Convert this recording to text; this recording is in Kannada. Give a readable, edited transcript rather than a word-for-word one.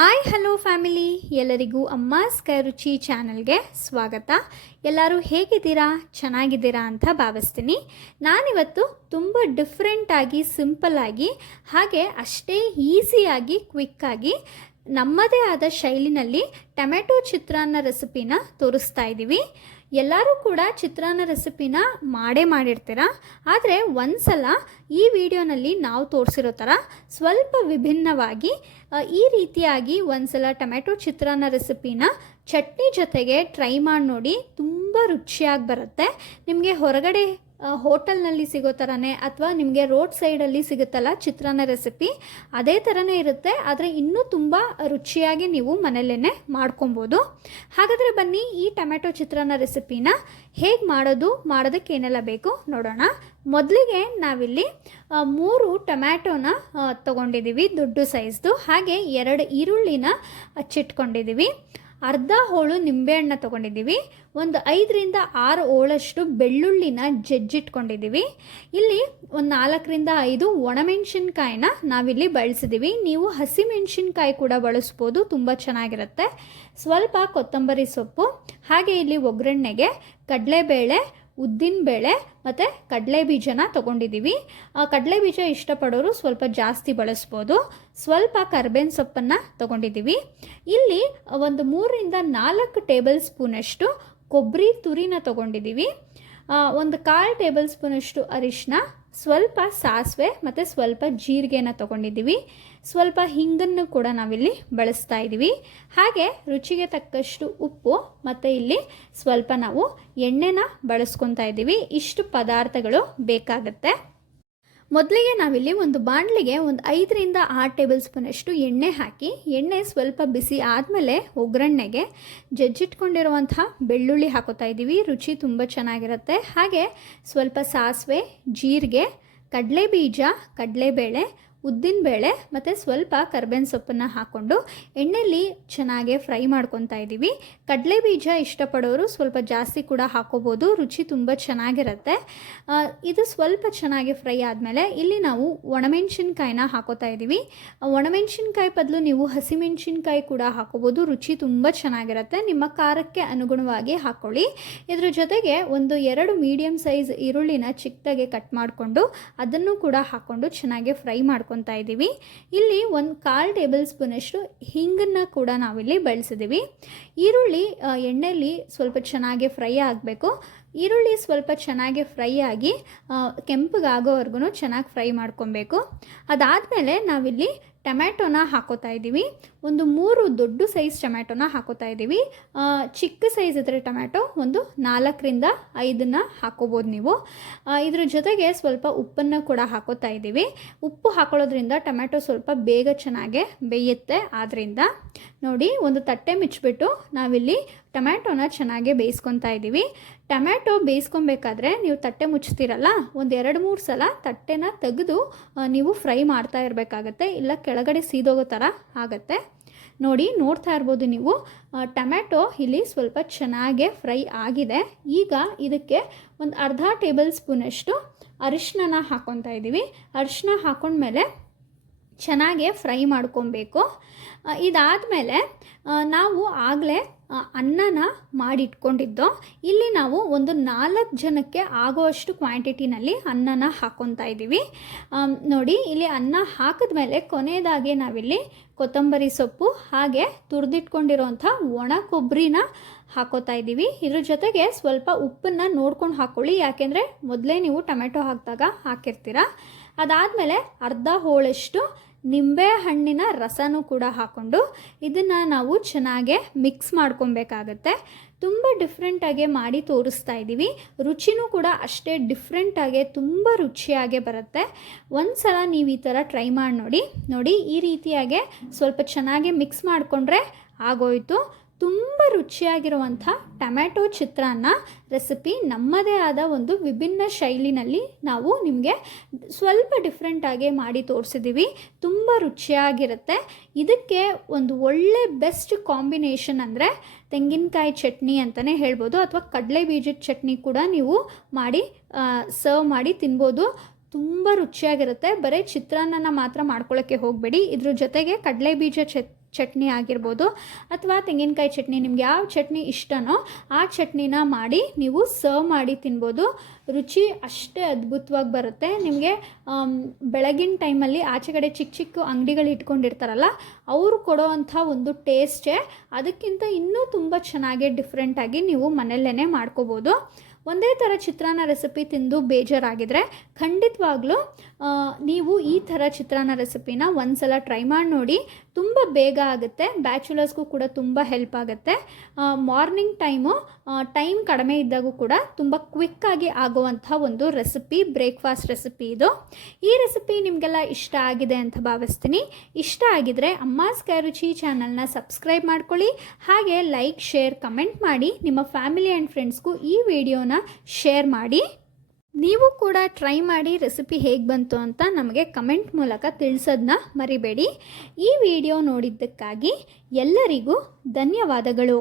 ಹಾಯ್ ಹಲೋ ಫ್ಯಾಮಿಲಿ, ಎಲ್ಲರಿಗೂ ಅಮ್ಮಾಸ್ ಕೈ ರುಚಿ ಚಾನಲ್ಗೆ ಸ್ವಾಗತ. ಎಲ್ಲರೂ ಹೇಗಿದ್ದೀರಾ? ಚೆನ್ನಾಗಿದ್ದೀರಾ ಅಂತ ಭಾವಿಸ್ತೀನಿ. ನಾನಿವತ್ತು ತುಂಬ ಡಿಫ್ರೆಂಟಾಗಿ, ಸಿಂಪಲ್ಲಾಗಿ, ಹಾಗೆ ಅಷ್ಟೇ ಈಸಿಯಾಗಿ, ಕ್ವಿಕ್ಕಾಗಿ ನಮ್ಮದೇ ಆದ ಶೈಲಿನಲ್ಲಿ ಟೊಮೆಟೊ ಚಿತ್ರಾನ್ನ ರೆಸಿಪಿನ ತೋರಿಸ್ತಾ ಇದ್ದೀವಿ. ಎಲ್ಲರೂ ಕೂಡ ಚಿತ್ರಾನ್ನ ರೆಸಿಪಿನ ಮಾಡಿರ್ತೀರ. ಆದರೆ ಒಂದ್ಸಲ ಈ ವಿಡಿಯೋನಲ್ಲಿ ನಾವು ತೋರಿಸಿರೋ ಥರ ಸ್ವಲ್ಪ ವಿಭಿನ್ನವಾಗಿ ಈ ರೀತಿಯಾಗಿ ಒಂದ್ಸಲ ಟೊಮೆಟೊ ಚಿತ್ರಾನ್ನ ರೆಸಿಪಿನ ಚಟ್ನಿ ಜೊತೆಗೆ ಟ್ರೈ ಮಾಡಿ ನೋಡಿ. ತುಂಬ ರುಚಿಯಾಗಿ ಬರುತ್ತೆ. ನಿಮಗೆ ಹೊರಗಡೆ ಹೋಟೆಲ್ನಲ್ಲಿ ಸಿಗೋ ಥರನೇ ಅಥವಾ ನಿಮಗೆ ರೋಡ್ ಸೈಡಲ್ಲಿ ಸಿಗುತ್ತಲ್ಲ ಚಿತ್ರಾನ್ನ ರೆಸಿಪಿ, ಅದೇ ಥರನೇ ಇರುತ್ತೆ. ಆದರೆ ಇನ್ನೂ ತುಂಬ ರುಚಿಯಾಗಿ ನೀವು ಮನೆಯಲ್ಲೇ ಮಾಡ್ಕೊಬೋದು. ಹಾಗಾದರೆ ಬನ್ನಿ, ಈ ಟೊಮೆಟೊ ಚಿತ್ರಾನ್ನ ರೆಸಿಪಿನ ಹೇಗೆ ಮಾಡೋದಕ್ಕೆ ಏನೆಲ್ಲ ಬೇಕು ನೋಡೋಣ. ಮೊದಲಿಗೆ ನಾವಿಲ್ಲಿ 3 ಟೊಮ್ಯಾಟೋನ ತೊಗೊಂಡಿದ್ದೀವಿ, ದೊಡ್ಡ ಸೈಜ್ದು. ಹಾಗೆ 2 ಈರುಳ್ಳಿನ ಹಚ್ಚಿಟ್ಕೊಂಡಿದ್ದೀವಿ. ಅರ್ಧ ಹೋಳು ನಿಂಬೆಹಣ್ಣು ತೊಗೊಂಡಿದ್ದೀವಿ. ಒಂದು 5ರಿಂದ 6 ಹೋಳಷ್ಟು ಬೆಳ್ಳುಳ್ಳಿನ ಜಜ್ಜಿಟ್ಕೊಂಡಿದ್ದೀವಿ. ಇಲ್ಲಿ ಒಂದು 4ರಿಂದ 5 ಒಣಮೆಣಸಿನ್ಕಾಯಿನ ನಾವಿಲ್ಲಿ ಬಳಸಿದ್ದೀವಿ. ನೀವು ಹಸಿಮೆಣಸಿನ್ಕಾಯಿ ಕೂಡ ಬಳಸ್ಬೋದು, ತುಂಬ ಚೆನ್ನಾಗಿರುತ್ತೆ. ಸ್ವಲ್ಪ ಕೊತ್ತಂಬರಿ ಸೊಪ್ಪು, ಹಾಗೆ ಇಲ್ಲಿ ಒಗ್ಗರಣೆಗೆ ಕಡಲೆಬೇಳೆ, ಉದ್ದಿನಬೇಳೆ ಮತ್ತು ಕಡಲೆಬೀಜನ ತೊಗೊಂಡಿದ್ದೀವಿ. ಕಡಲೆಬೀಜ ಇಷ್ಟಪಡೋರು ಸ್ವಲ್ಪ ಜಾಸ್ತಿ ಬಳಸ್ಬೋದು. ಸ್ವಲ್ಪ ಕರ್ಬೇವಿನ ಸೊಪ್ಪನ್ನು ತೊಗೊಂಡಿದ್ದೀವಿ. ಇಲ್ಲಿ ಒಂದು 3ರಿಂದ 4 ಟೇಬಲ್ ಸ್ಪೂನಷ್ಟು ಕೊಬ್ಬರಿ ತುರಿನ ತೊಗೊಂಡಿದ್ದೀವಿ. ಒಂದು 1/4 ಟೇಬಲ್ ಸ್ಪೂನಷ್ಟು ಅರಿಶಿನ, ಸ್ವಲ್ಪ ಸಾಸಿವೆ ಮತ್ತು ಸ್ವಲ್ಪ ಜೀರಿಗೆನ ತೊಗೊಂಡಿದ್ದೀವಿ. ಸ್ವಲ್ಪ ಹಿಂಗನ್ನು ಕೂಡ ನಾವಿಲ್ಲಿ ಬಳಸ್ತಾ ಇದ್ದೀವಿ. ಹಾಗೆ ರುಚಿಗೆ ತಕ್ಕಷ್ಟು ಉಪ್ಪು ಮತ್ತು ಇಲ್ಲಿ ಸ್ವಲ್ಪ ನಾವು ಎಣ್ಣೆನ ಬಳಸ್ಕೊತಾ ಇದ್ದೀವಿ. ಇಷ್ಟು ಪದಾರ್ಥಗಳು ಬೇಕಾಗುತ್ತೆ. ಮೊದಲಿಗೆ ನಾವಿಲ್ಲಿ ಒಂದು ಬಾಣಲಿಗೆ ಒಂದು 5ರಿಂದ 6 ಟೇಬಲ್ ಸ್ಪೂನಷ್ಟು ಎಣ್ಣೆ ಹಾಕಿ, ಎಣ್ಣೆ ಸ್ವಲ್ಪ ಬಿಸಿ ಆದಮೇಲೆ ಒಗ್ಗರಣೆಗೆ ಜಜ್ಜಿಟ್ಕೊಂಡಿರುವಂಥ ಬೆಳ್ಳುಳ್ಳಿ ಹಾಕೋತಾ ಇದ್ದೀವಿ. ರುಚಿ ತುಂಬ ಚೆನ್ನಾಗಿರುತ್ತೆ. ಹಾಗೆ ಸ್ವಲ್ಪ ಸಾಸಿವೆ, ಜೀರಿಗೆ, ಕಡಲೆಬೀಜ, ಕಡಲೆಬೇಳೆ, ಉದ್ದಿನಬೇಳೆ ಮತ್ತು ಸ್ವಲ್ಪ ಕರ್ಬೇವಿನ ಸೊಪ್ಪನ್ನು ಹಾಕ್ಕೊಂಡು ಎಣ್ಣೆಯಲ್ಲಿ ಚೆನ್ನಾಗಿ ಫ್ರೈ ಮಾಡ್ಕೊತಾ ಇದ್ದೀವಿ. ಕಡಲೆಬೀಜ ಇಷ್ಟಪಡೋರು ಸ್ವಲ್ಪ ಜಾಸ್ತಿ ಕೂಡ ಹಾಕೋಬೋದು, ರುಚಿ ತುಂಬ ಚೆನ್ನಾಗಿರುತ್ತೆ. ಇದು ಸ್ವಲ್ಪ ಚೆನ್ನಾಗಿ ಫ್ರೈ ಆದಮೇಲೆ ಇಲ್ಲಿ ನಾವು ಒಣಮೆಣಸಿನ್ಕಾಯಿನ ಹಾಕೋತಾ ಇದ್ದೀವಿ. ಒಣಮೆಣಸಿನ್ಕಾಯಿ ಬದಲು ನೀವು ಹಸಿಮೆಣಸಿನ್ಕಾಯಿ ಕೂಡ ಹಾಕೋಬೋದು, ರುಚಿ ತುಂಬ ಚೆನ್ನಾಗಿರುತ್ತೆ. ನಿಮ್ಮ ಖಾರಕ್ಕೆ ಅನುಗುಣವಾಗಿ ಹಾಕ್ಕೊಳ್ಳಿ. ಇದ್ರ ಜೊತೆಗೆ ಒಂದು 2 ಮೀಡಿಯಮ್ ಸೈಜ್ ಈರುಳ್ಳಿನ ಚಿಕ್ಕದಾಗಿ ಕಟ್ ಮಾಡಿಕೊಂಡು ಅದನ್ನು ಕೂಡ ಹಾಕ್ಕೊಂಡು ಚೆನ್ನಾಗಿ ಫ್ರೈ ಮಾಡ್ಕೊತಾ ಇದ್ದೀವಿ. ಇಲ್ಲಿ ಒಂದು 1/4 ಟೇಬಲ್ ಸ್ಪೂನಷ್ಟು ಹಿಂಗನ್ನು ಕೂಡ ನಾವಿಲ್ಲಿ ಬಳಸಿದ್ದೀವಿ. ಈರುಳ್ಳಿ ಎಣ್ಣೆಯಲ್ಲಿ ಸ್ವಲ್ಪ ಚೆನ್ನಾಗಿ ಫ್ರೈ ಆಗಬೇಕು. ಈರುಳ್ಳಿ ಸ್ವಲ್ಪ ಚೆನ್ನಾಗಿ ಫ್ರೈ ಆಗಿ ಕೆಂಪಗಾಗೋವರೆಗೂ ಚೆನ್ನಾಗಿ ಫ್ರೈ ಮಾಡ್ಕೊಬೇಕು. ಅದಾದಮೇಲೆ ನಾವಿಲ್ಲಿ ಟೊಮ್ಯಾಟೋನ ಹಾಕೋತಾ ಇದ್ದೀವಿ. ಒಂದು 3 ದೊಡ್ಡ ಸೈಜ್ ಟೊಮ್ಯಾಟೋನ ಹಾಕೋತಾ ಇದ್ದೀವಿ. ಚಿಕ್ಕ ಸೈಜ್ ಇದ್ದರೆ ಟೊಮ್ಯಾಟೊ ಒಂದು 4ರಿಂದ 5 ಹಾಕೋಬೋದು ನೀವು. ಇದ್ರ ಜೊತೆಗೆ ಸ್ವಲ್ಪ ಉಪ್ಪನ್ನು ಕೂಡ ಹಾಕೋತಾ ಇದ್ದೀವಿ. ಉಪ್ಪು ಹಾಕೊಳ್ಳೋದ್ರಿಂದ ಟೊಮ್ಯಾಟೊ ಸ್ವಲ್ಪ ಬೇಗ ಚೆನ್ನಾಗೆ ಬೇಯುತ್ತೆ. ಆದ್ದರಿಂದ ನೋಡಿ, ಒಂದು ತಟ್ಟೆ ಮುಚ್ಚಿಬಿಟ್ಟು ನಾವಿಲ್ಲಿ ಟೊಮ್ಯಾಟೋನ ಚೆನ್ನಾಗಿ ಬೇಯಿಸ್ಕೊತಾ ಇದ್ದೀವಿ. ಟೊಮ್ಯಾಟೊ ಬೇಯಿಸ್ಕೊಬೇಕಾದ್ರೆ ನೀವು ತಟ್ಟೆ ಮುಚ್ತೀರಲ್ಲ, ಒಂದು 2-3 ಸಲ ತಟ್ಟೆನ ತೆಗೆದು ನೀವು ಫ್ರೈ ಮಾಡ್ತಾ ಇರಬೇಕಾಗತ್ತೆ, ಇಲ್ಲ ಕೆಳಗಡೆ ಸೀದೋಗೋ ಥರ ಆಗುತ್ತೆ. ನೋಡಿ, ನೋಡ್ತಾ ಇರ್ಬೋದು ನೀವು, ಟೊಮ್ಯಾಟೊ ಇಲ್ಲಿ ಸ್ವಲ್ಪ ಚೆನ್ನಾಗೇ ಫ್ರೈ ಆಗಿದೆ. ಈಗ ಇದಕ್ಕೆ ಒಂದು ಅರ್ಧ ಟೇಬಲ್ ಸ್ಪೂನಷ್ಟು ಅರಿಶಿನ ಹಾಕ್ಕೊತಾ ಇದ್ದೀವಿ. ಅರಿಶಿನ ಹಾಕೊಂಡ್ಮೇಲೆ ಚೆನ್ನಾಗೇ ಫ್ರೈ ಮಾಡ್ಕೊಬೇಕು. ಇದಾದಮೇಲೆ ನಾವು ಆಗಲೇ ಅನ್ನನ ಮಾಡಿಟ್ಕೊಂಡಿದ್ದೋ, ಇಲ್ಲಿ ನಾವು ಒಂದು 4 ಜನಕ್ಕೆ ಆಗೋವಷ್ಟು ಕ್ವಾಂಟಿಟಿನಲ್ಲಿ ಅನ್ನನ ಹಾಕ್ಕೊತಾ ಇದ್ದೀವಿ. ನೋಡಿ, ಇಲ್ಲಿ ಅನ್ನ ಹಾಕಿದ್ಮೇಲೆ ಕೊನೆಯದಾಗಿ ನಾವಿಲ್ಲಿ ಕೊತ್ತಂಬರಿ ಸೊಪ್ಪು ಹಾಗೆ ತುರಿದಿಟ್ಕೊಂಡಿರೋಂಥ ಒಣ ಕೊಬ್ಬರಿನ ಹಾಕೋತಾ ಇದ್ದೀವಿ. ಇದ್ರ ಜೊತೆಗೆ ಸ್ವಲ್ಪ ಉಪ್ಪನ್ನು ನೋಡ್ಕೊಂಡು ಹಾಕ್ಕೊಳ್ಳಿ, ಯಾಕೆಂದರೆ ಮೊದಲೇ ನೀವು ಟೊಮೆಟೊ ಹಾಕಿದಾಗ ಹಾಕಿರ್ತೀರ. ಅದಾದಮೇಲೆ ಅರ್ಧ ಹೋಳಷ್ಟು ನಿಂಬೆ ಹಣ್ಣಿನ ರಸನೂ ಕೂಡ ಹಾಕ್ಕೊಂಡು ಇದನ್ನು ನಾವು ಚೆನ್ನಾಗೆ ಮಿಕ್ಸ್ ಮಾಡ್ಕೊಬೇಕಾಗತ್ತೆ. ತುಂಬ ಡಿಫ್ರೆಂಟಾಗೆ ಮಾಡಿ ತೋರಿಸ್ತಾ ಇದ್ದೀವಿ. ರುಚಿನೂ ಕೂಡ ಅಷ್ಟೇ ಡಿಫ್ರೆಂಟಾಗೆ ತುಂಬ ರುಚಿಯಾಗೆ ಬರುತ್ತೆ. ಒಂದು ಸಲ ನೀವು ಈ ಥರ ಟ್ರೈ ಮಾಡಿ ನೋಡಿ. ಈ ರೀತಿಯಾಗೆ ಸ್ವಲ್ಪ ಚೆನ್ನಾಗಿ ಮಿಕ್ಸ್ ಮಾಡಿಕೊಂಡ್ರೆ ಆಗೋಯಿತು. ತುಂಬ ರುಚಿಯಾಗಿರುವಂಥ ಟೊಮ್ಯಾಟೊ ಚಿತ್ರಾನ್ನ ರೆಸಿಪಿ ನಮ್ಮದೇ ಆದ ಒಂದು ವಿಭಿನ್ನ ಶೈಲಿನಲ್ಲಿ ನಾವು ನಿಮಗೆ ಸ್ವಲ್ಪ ಡಿಫ್ರೆಂಟಾಗಿ ಮಾಡಿ ತೋರಿಸಿದ್ದೀವಿ. ತುಂಬ ರುಚಿಯಾಗಿರುತ್ತೆ. ಇದಕ್ಕೆ ಒಂದು ಒಳ್ಳೆ ಬೆಸ್ಟ್ ಕಾಂಬಿನೇಷನ್ ಅಂದರೆ ತೆಂಗಿನಕಾಯಿ ಚಟ್ನಿ ಅಂತಲೇ ಹೇಳ್ಬೋದು, ಅಥವಾ ಕಡಲೆ ಬೀಜದ ಚಟ್ನಿ ಕೂಡ ನೀವು ಮಾಡಿ ಸರ್ವ್ ಮಾಡಿ ತಿನ್ಬೋದು. ತುಂಬ ರುಚಿಯಾಗಿರುತ್ತೆ. ಬರೀ ಚಿತ್ರಾನ್ನ ಮಾತ್ರ ಮಾಡ್ಕೊಳ್ಳೋಕ್ಕೆ ಹೋಗಬೇಡಿ, ಇದ್ರ ಜೊತೆಗೆ ಕಡಲೆ ಬೀಜ ಚಟ್ನಿ ಆಗಿರ್ಬೋದು ಅಥವಾ ತೆಂಗಿನಕಾಯಿ ಚಟ್ನಿ, ನಿಮ್ಗೆ ಯಾವ ಚಟ್ನಿ ಇಷ್ಟನೋ ಆ ಚಟ್ನಿನ ಮಾಡಿ ನೀವು ಸರ್ವ್ ಮಾಡಿ ತಿನ್ಬೋದು. ರುಚಿ ಅಷ್ಟೇ ಅದ್ಭುತವಾಗಿ ಬರುತ್ತೆ. ನಿಮಗೆ ಬೆಳಗಿನ ಟೈಮಲ್ಲಿ ಆಚೆ ಕಡೆ ಚಿಕ್ಕ ಚಿಕ್ಕ ಅಂಗಡಿಗಳು ಇಟ್ಕೊಂಡಿರ್ತಾರಲ್ಲ, ಅವರು ಕೊಡೋವಂಥ ಒಂದು ಟೇಸ್ಟೇ ಅದಕ್ಕಿಂತ ಇನ್ನೂ ತುಂಬ ಚೆನ್ನಾಗಿ ಡಿಫ್ರೆಂಟಾಗಿ ನೀವು ಮನೆಯಲ್ಲೇ ಮಾಡ್ಕೋಬೋದು. ಒಂದೇ ಥರ ಚಿತ್ರಾನ್ನ ರೆಸಿಪಿ ತಿಂದು ಬೇಜಾರಾಗಿದ್ದರೆ ಖಂಡಿತವಾಗ್ಲೂ ನೀವು ಈ ಥರ ಚಿತ್ರಾನ್ನ ರೆಸಿಪಿನ ಒಂದು ಸಲ ಟ್ರೈ ಮಾಡಿ ನೋಡಿ. ತುಂಬ ಬೇಗ ಆಗುತ್ತೆ, ಬ್ಯಾಚುಲರ್ಸ್ಗೂ ಕೂಡ ತುಂಬ ಹೆಲ್ಪ್ ಆಗುತ್ತೆ. ಮಾರ್ನಿಂಗ್ ಟೈಮ್ ಕಡಿಮೆ ಇದ್ದಾಗೂ ಕೂಡ ತುಂಬ ಕ್ವಿಕ್ಕಾಗಿ ಆಗುವಂಥ ಒಂದು ರೆಸಿಪಿ, ಬ್ರೇಕ್ಫಾಸ್ಟ್ ರೆಸಿಪಿ ಇದು. ಈ ರೆಸಿಪಿ ನಿಮಗೆಲ್ಲ ಇಷ್ಟ ಆಗಿದೆ ಅಂತ ಭಾವಿಸ್ತೀನಿ. ಇಷ್ಟ ಆಗಿದರೆ ಅಮ್ಮಾಸ್ ಕೈರುಚಿ ಚಾನಲ್ನ ಸಬ್ಸ್ಕ್ರೈಬ್ ಮಾಡ್ಕೊಳ್ಳಿ. ಹಾಗೆ ಲೈಕ್, ಶೇರ್, ಕಮೆಂಟ್ ಮಾಡಿ. ನಿಮ್ಮ ಫ್ಯಾಮಿಲಿ ಆ್ಯಂಡ್ ಫ್ರೆಂಡ್ಸ್ಗೂ ಈ ವಿಡಿಯೋನ ಶೇರ್ ಮಾಡಿ. ನೀವು ಕೂಡ ಟ್ರೈ ಮಾಡಿ ರೆಸಿಪಿ ಹೇಗೆ ಬಂತು ಅಂತ ನಮಗೆ ಕಮೆಂಟ್ ಮೂಲಕ ತಿಳಿಸೋದನ್ನ ಮರಿಬೇಡಿ. ಈ ವಿಡಿಯೋ ನೋಡಿದ್ದಕ್ಕಾಗಿ ಎಲ್ಲರಿಗೂ ಧನ್ಯವಾದಗಳು.